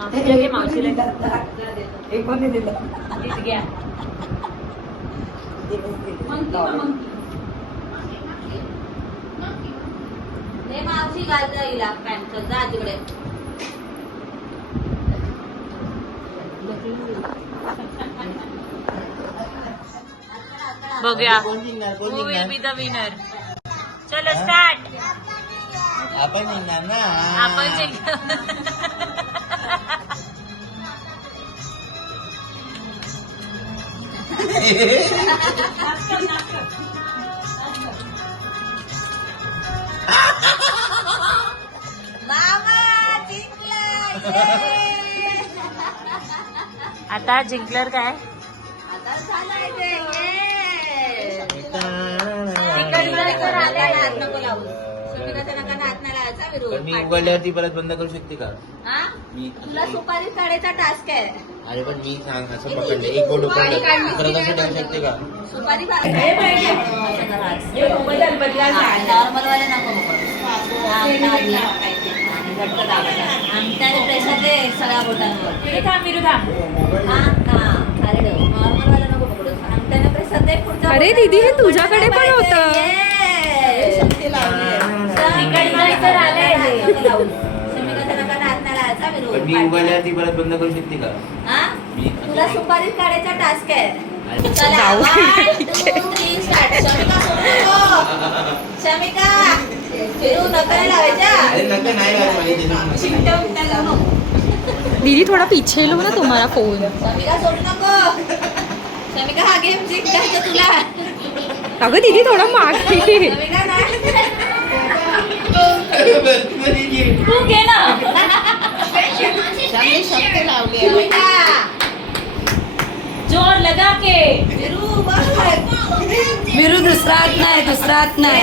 मावशीला घ्या. मावशी घालता येईल पॅन्ट जा तिकडे. बघूया who will be the winner. चलो स्टार्ट. आपण जिंकणार ना. आपण जिंकणार. आता जिंकल्यावर काय? आता झालंय ते. मी उघडल्यावरती परत बंद करू शकते का? तुला सुपारी काढायचा टास्क आहे. अरे पण मी सांग असं पकडलं एक बोट उघडलं परत असं ठेवू शकते का? सुपारी नॉर्मल वाले नको आमच्याने प्रेशर दे सगळ्या बोटांवर. नॉर्मल वाला नको पकडू. आमच्याने प्रेशर दे पुढचा. अरे दीदी हे तुझ्याकडे पण होतं. मी उघडल्यावरती परत बंद करू शकते का? तुला सुपारी काढायचा टास्क आहे. शमिका फिरू नका लावायच्या. दीदी थोड़ा पीछे लो ना तुम्हारा फोन. शमिका सोडू नको. शमिका हा गेम जिंकायचा तुला. अगं दीदी थोडा मागे. शमिका नाही तू घे ना. जोर लगा के विरू दुसरा हात नाही.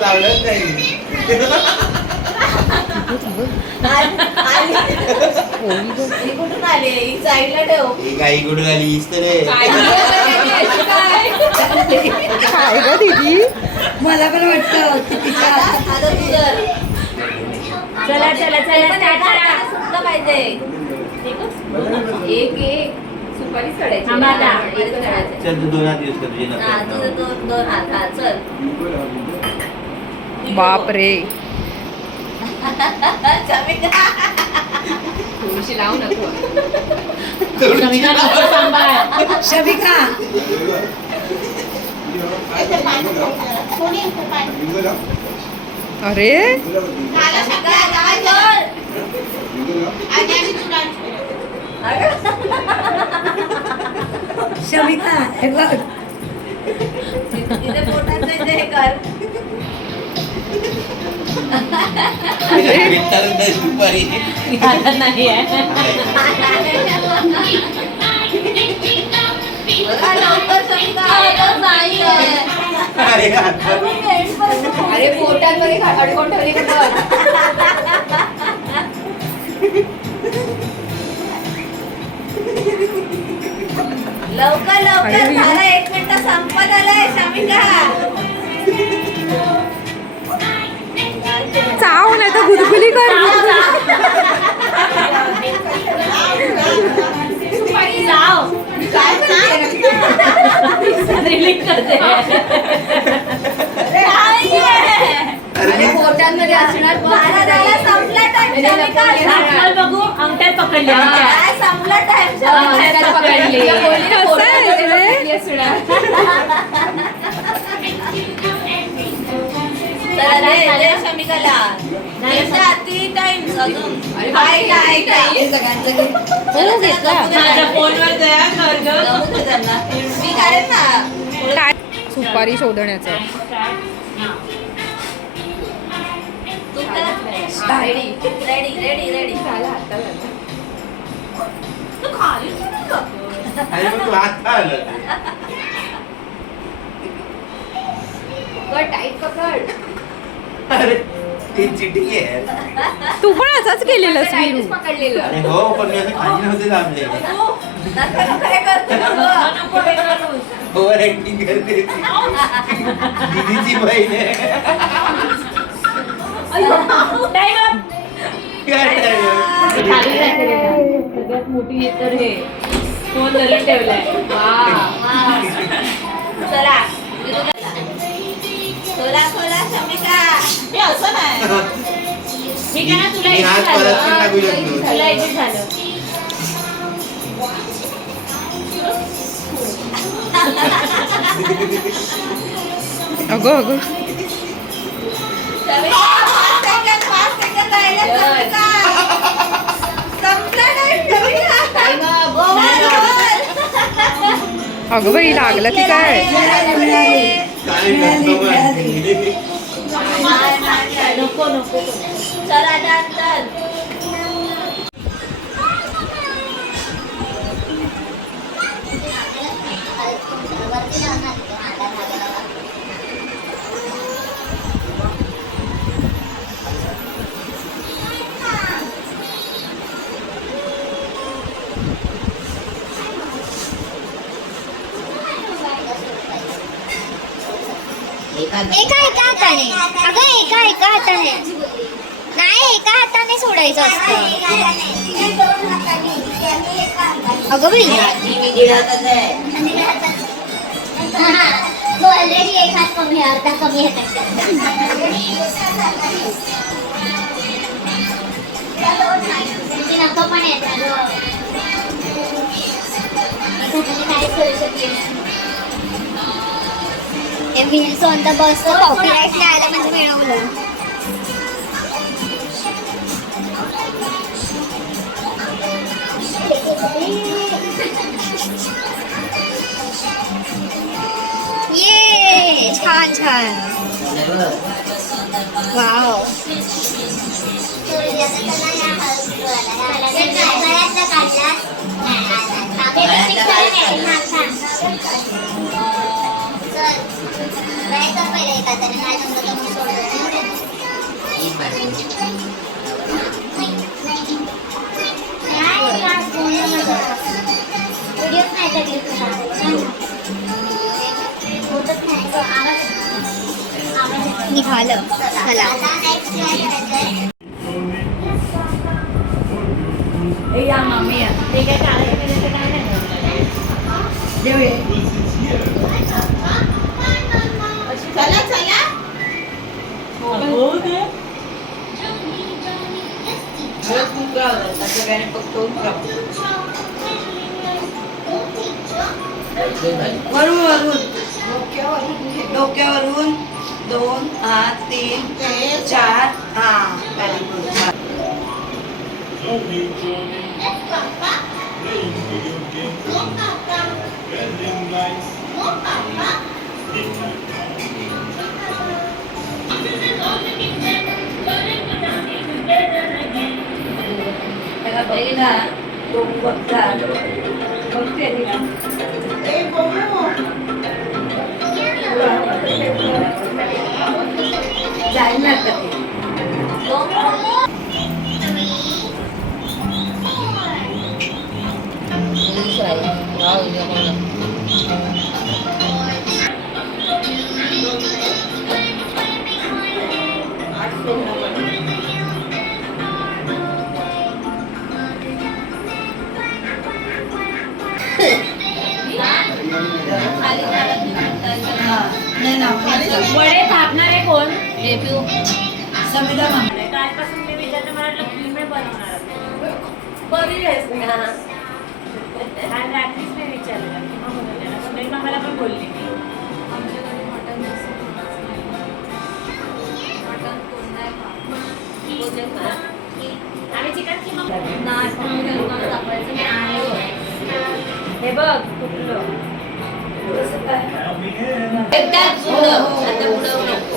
लावलंच नाही. कुठून आले साईडला ठेव. गाई कुठून आली इस्तर काय ग दीदी. मला पण वाटतं चला चला चला सुटलं पाहिजे. एक सुपारीच काढायची. चल तू 2 हात यूज कर तुझे हा तुझं दोन हात. हा चल. बाप रे. थोडीशी लावू नको. शबिका अरे शबिका हे बघ तिथे पोटात जायचं हे कर. सुपारी नाही आहे. अरे पोटांमध्ये अडकून ठेवली. लवकर लवकर झालं. 1 मिनिट संपत आलंय. शमिका चाव नाही तर गुदगुली कर. पोटांमध्ये असणार. संपला टाइम. बघू अंगठ्यात पकडले. संपला टाइम. पकडली. शमिकाला 3 टाइम्स अजून. मी काढेन ना. काय सुपारी शोधण्याचं. Ready ready ready ready. Tight पकड. अरे ती चिटिंग आहे. तू पण असाच केलेलंस विरू. पकडलेलं. अरे हो पण मी असं खाली नव्हते दाबले. ओव्हर ऍक्टिंग करते दीदीची बहीण आहे. काय सगळ्यात मोठी तर हे फोन धरून ठेवलाय. चला खोला शमिका. हे असं नाही. ठीक आहे ना, तुला मी easy हात झालं. परत पण टाकू शकतो. तुला easy झालं. अगं अगं शमिका, 5 सेकंद राहिले. शमिका. संपलं नाही शमिका. बोल. अगं बाई लागलं की काय? काय करतो नको नको. चल आता चल. एका हाताने अगं एका हाताने नाही, एका हाताने सोडायचं असतं. अगं बाई ऑलरेडी एक हात कमी आहे, अर्धा कमी आहे. नका पण येत काय करू शकते. Wheels on the bus copyright नाही आलं म्हणजे मिळवलं. ये छान छान वाव. निघालं चला. या मामी या. ते काय काढायचं काय नाही. जेवूया. चला चला. वरून वरून डोक्यावरून 2 हात 3 4 हा. Very good. त्याला बघितला तो बघता बघते जायला लागतं ते. नाही ना वडे थापणारे कोण? डेब्यू समिधा मामी. कालपासून मी विचारलं, मला वाटलं क्रीम बनवणार. बरी आहेस ना. काल रात्रीच मी विचारलं किंवा बनवलेलं. सुनील मामाला पण बोलली मी. आमच्याकडे मटण आम्ही चिकन किंवा हे बघ कुठलं एकदाच पुढं आता पुढं नको.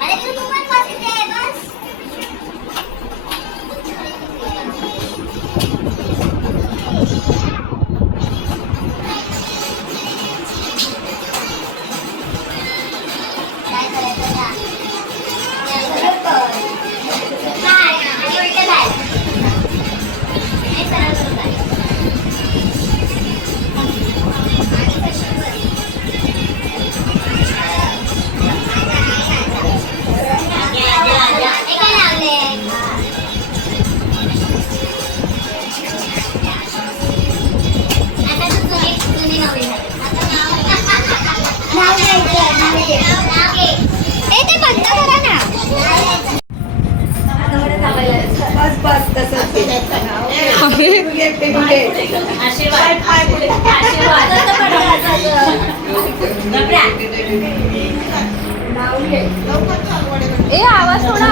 अरे तू पण बसते बस. काय करायचं का? काय उलट काय? नाही सरळ करून काय? आशीर्वाद आशीर्वाद ए आवाज थोडा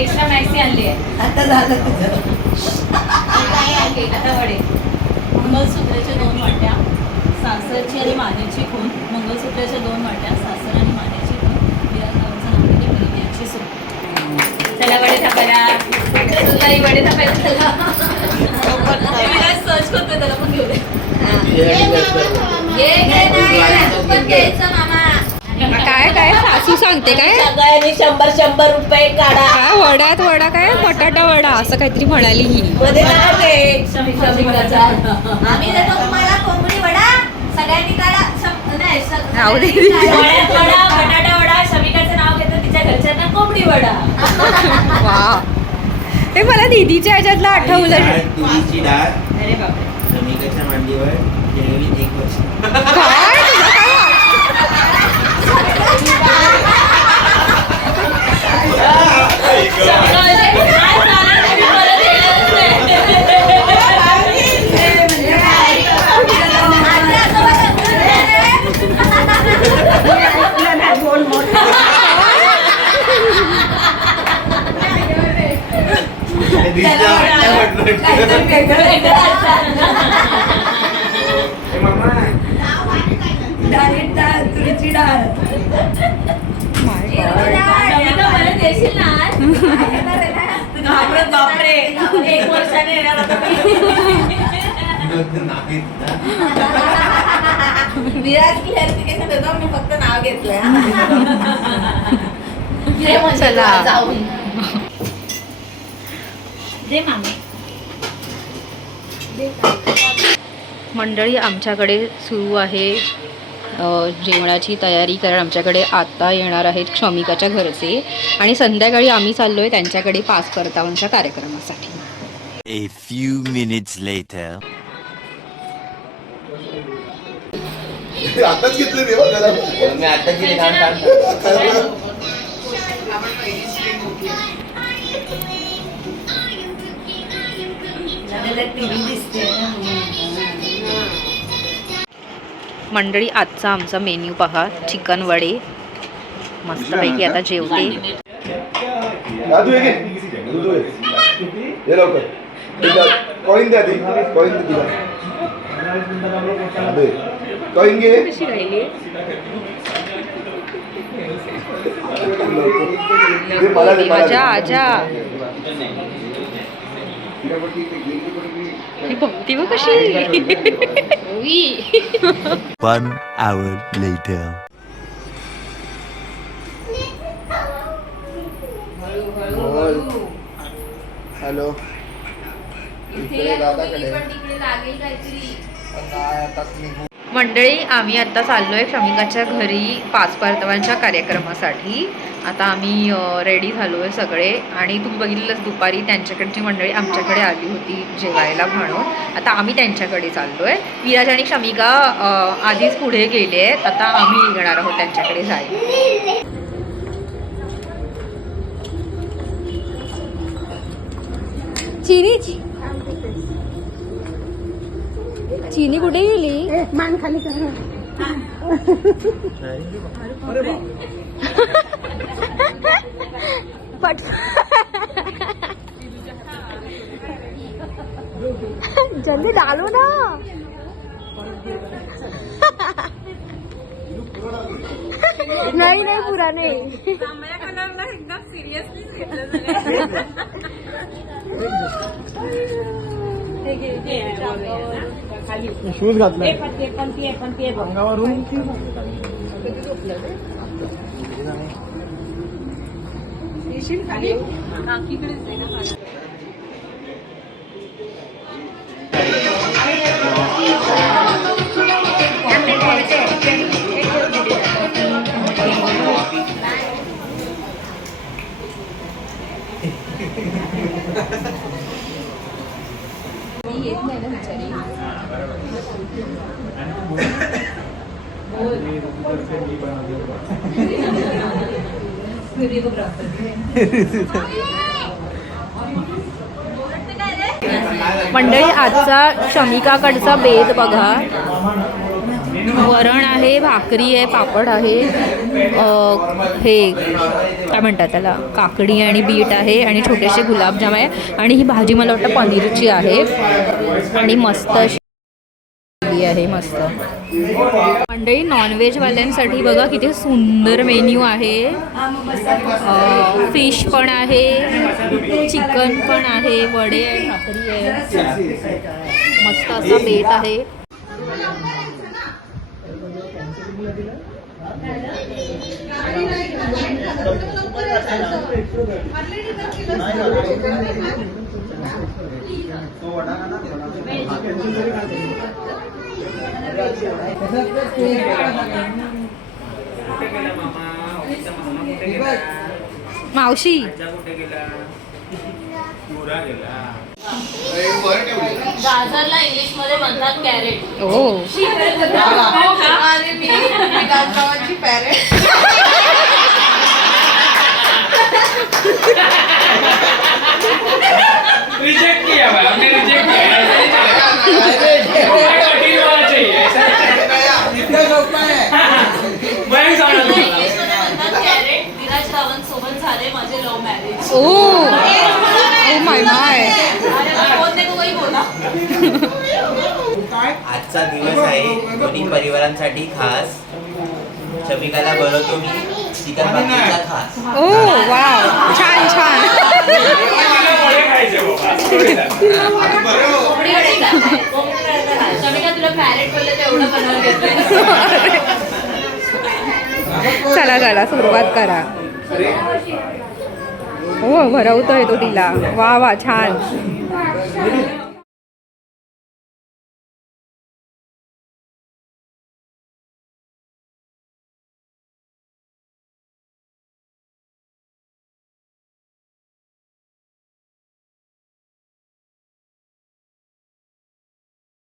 एक्स्ट्रा मॅक्सी आणली आहे आता झालं तुझं. आता वडे मंगळसूत्राच्या 2 वाट्या सासरची आणि मानेची खून मंगळसूत्राच्या 2 वाट्या सासर आणि मानेची खून विराज नावाचं नाव घेते परिचयाची सून चला वडे थापायला तुलाही वडे थापायला चला विराज सर्च करतोय त्याला पण घेऊ दे पण घ्यायचं मामा काय काय सासू सांगते काय सगळ्यांनी 100 रुपये काढा. काय वड्यात वडा काय बटाटा वडा असं काहीतरी म्हणाली ही मध्ये नाव आहे. शमिकाचा आम्ही देतो तुम्हाला कोंबडी वडा सगळ्यांनी काढा राहू दे. वड्यात वडा बटाटा वडा शमिकाचं नाव घेतं तिच्या घरच्यांना कोंबडी वडा वा ते मला दीदीच्या ह्याच्यातलं आठवलं तुरीची डाळ अरे बापरे समिकाच्या मांडीवर गेली 1 वर्ष. काय तुझं काय तुरीची डाळ. घाबरत बापरे 1 वर्षाने येणार आता विराज क्लॅरिफिकेशन देतो मी फक्त नाव घेतलंय. चला. दे मामी मंडळी आमच्याकडे सुरू आहे जेवणाची तयारी कारण आमच्याकडे आता येणार आहेत क्षमिकाच्या घरचे आणि संध्याकाळी आम्ही चाललोय त्यांच्याकडे 5 परतावांच्या कार्यक्रमासाठी. A few minutes later. आताच घेतलं देवा जरा. मी आता केली काम टीव्ही दिसते. मंडळी आजचा आमचा मेन्यू पहा चिकन वडे मस्तपैकी आता जेवते. दादू ये घे. दूध ये. ये लवकर. कॉइन द्या ती. कॉइन दे तिला. दे. कॉइन घे. कशी राहिली दे मला दे. माझ्या आजा ही भक्ती व कशी 1 hour later. हॅलो. इकडे दादाकडे. मंडळी आम्ही आता चाललोय क्षमिकाच्या घरी 5 परतावांच्या कार्यक्रमासाठी. आता आम्ही रेडी झालोय सगळे आणि तुम्ही बघितलंच दुपारी त्यांच्याकडची मंडळी आमच्याकडे आली होती जेवायला म्हणून. आता आम्ही त्यांच्याकडे चाललोय. विराज आणि क्षमिका आधीच पुढे गेले आहेत. आता आम्ही निघणार आहोत त्यांच्याकडे जायला. चिनी कुठे गेली मान खाली जल्दी डालो ना. नाही नाही पुरा नाही. एकदम सिरियसली शूज घातलाय. मंडळी आजचा शमिकाकडचा बेत बघा. वरण आहे, भाकरी आहे, पापड आहे, हे काय म्हणतात त्याला, काकडी आणि बीट आहे आणि छोटेसे गुलाबजाम आहे आणि ही भाजी मला वाटतं पनीरची आहे आणि मस्त अशी आहे मस्त. मंडळी नॉनव्हेजवाल्यांसाठी बघा किती सुंदर मेन्यू आहे. फिश पण आहे, चिकन पण आहे, वडे आहे, भाकरी आहे, मस्त असा बेत आहे. मावशी गाजरला इंग्लिश मध्ये म्हणतात कॅरेट. ओ आणि मी गाजराची पॅरेट. रिजेक्ट किया भाई, हमने रिजेक्ट किया. मैं सांगणार तुम्हाला. इंग्लिश मध्ये म्हणतात कॅरेट. विराज रावण सोबत झाले माझे love marriage. Oh my my. Phone दे, तू काही बोला. आजचा दिवस आहे दोन्ही परिवारांसाठी खास. शमिकाला बोलवतो मी चिकन भाकरीचा खास. ओ वाव, छान छान. वडे खायचे बाबा. कोंबडीकडे जाते. शमिका तुला कॅरेट बोलले तर एवढं बनवून घेतलंय. चला चला सुरुवात करा. हो भरवतोय तो तिला. वा वा छान.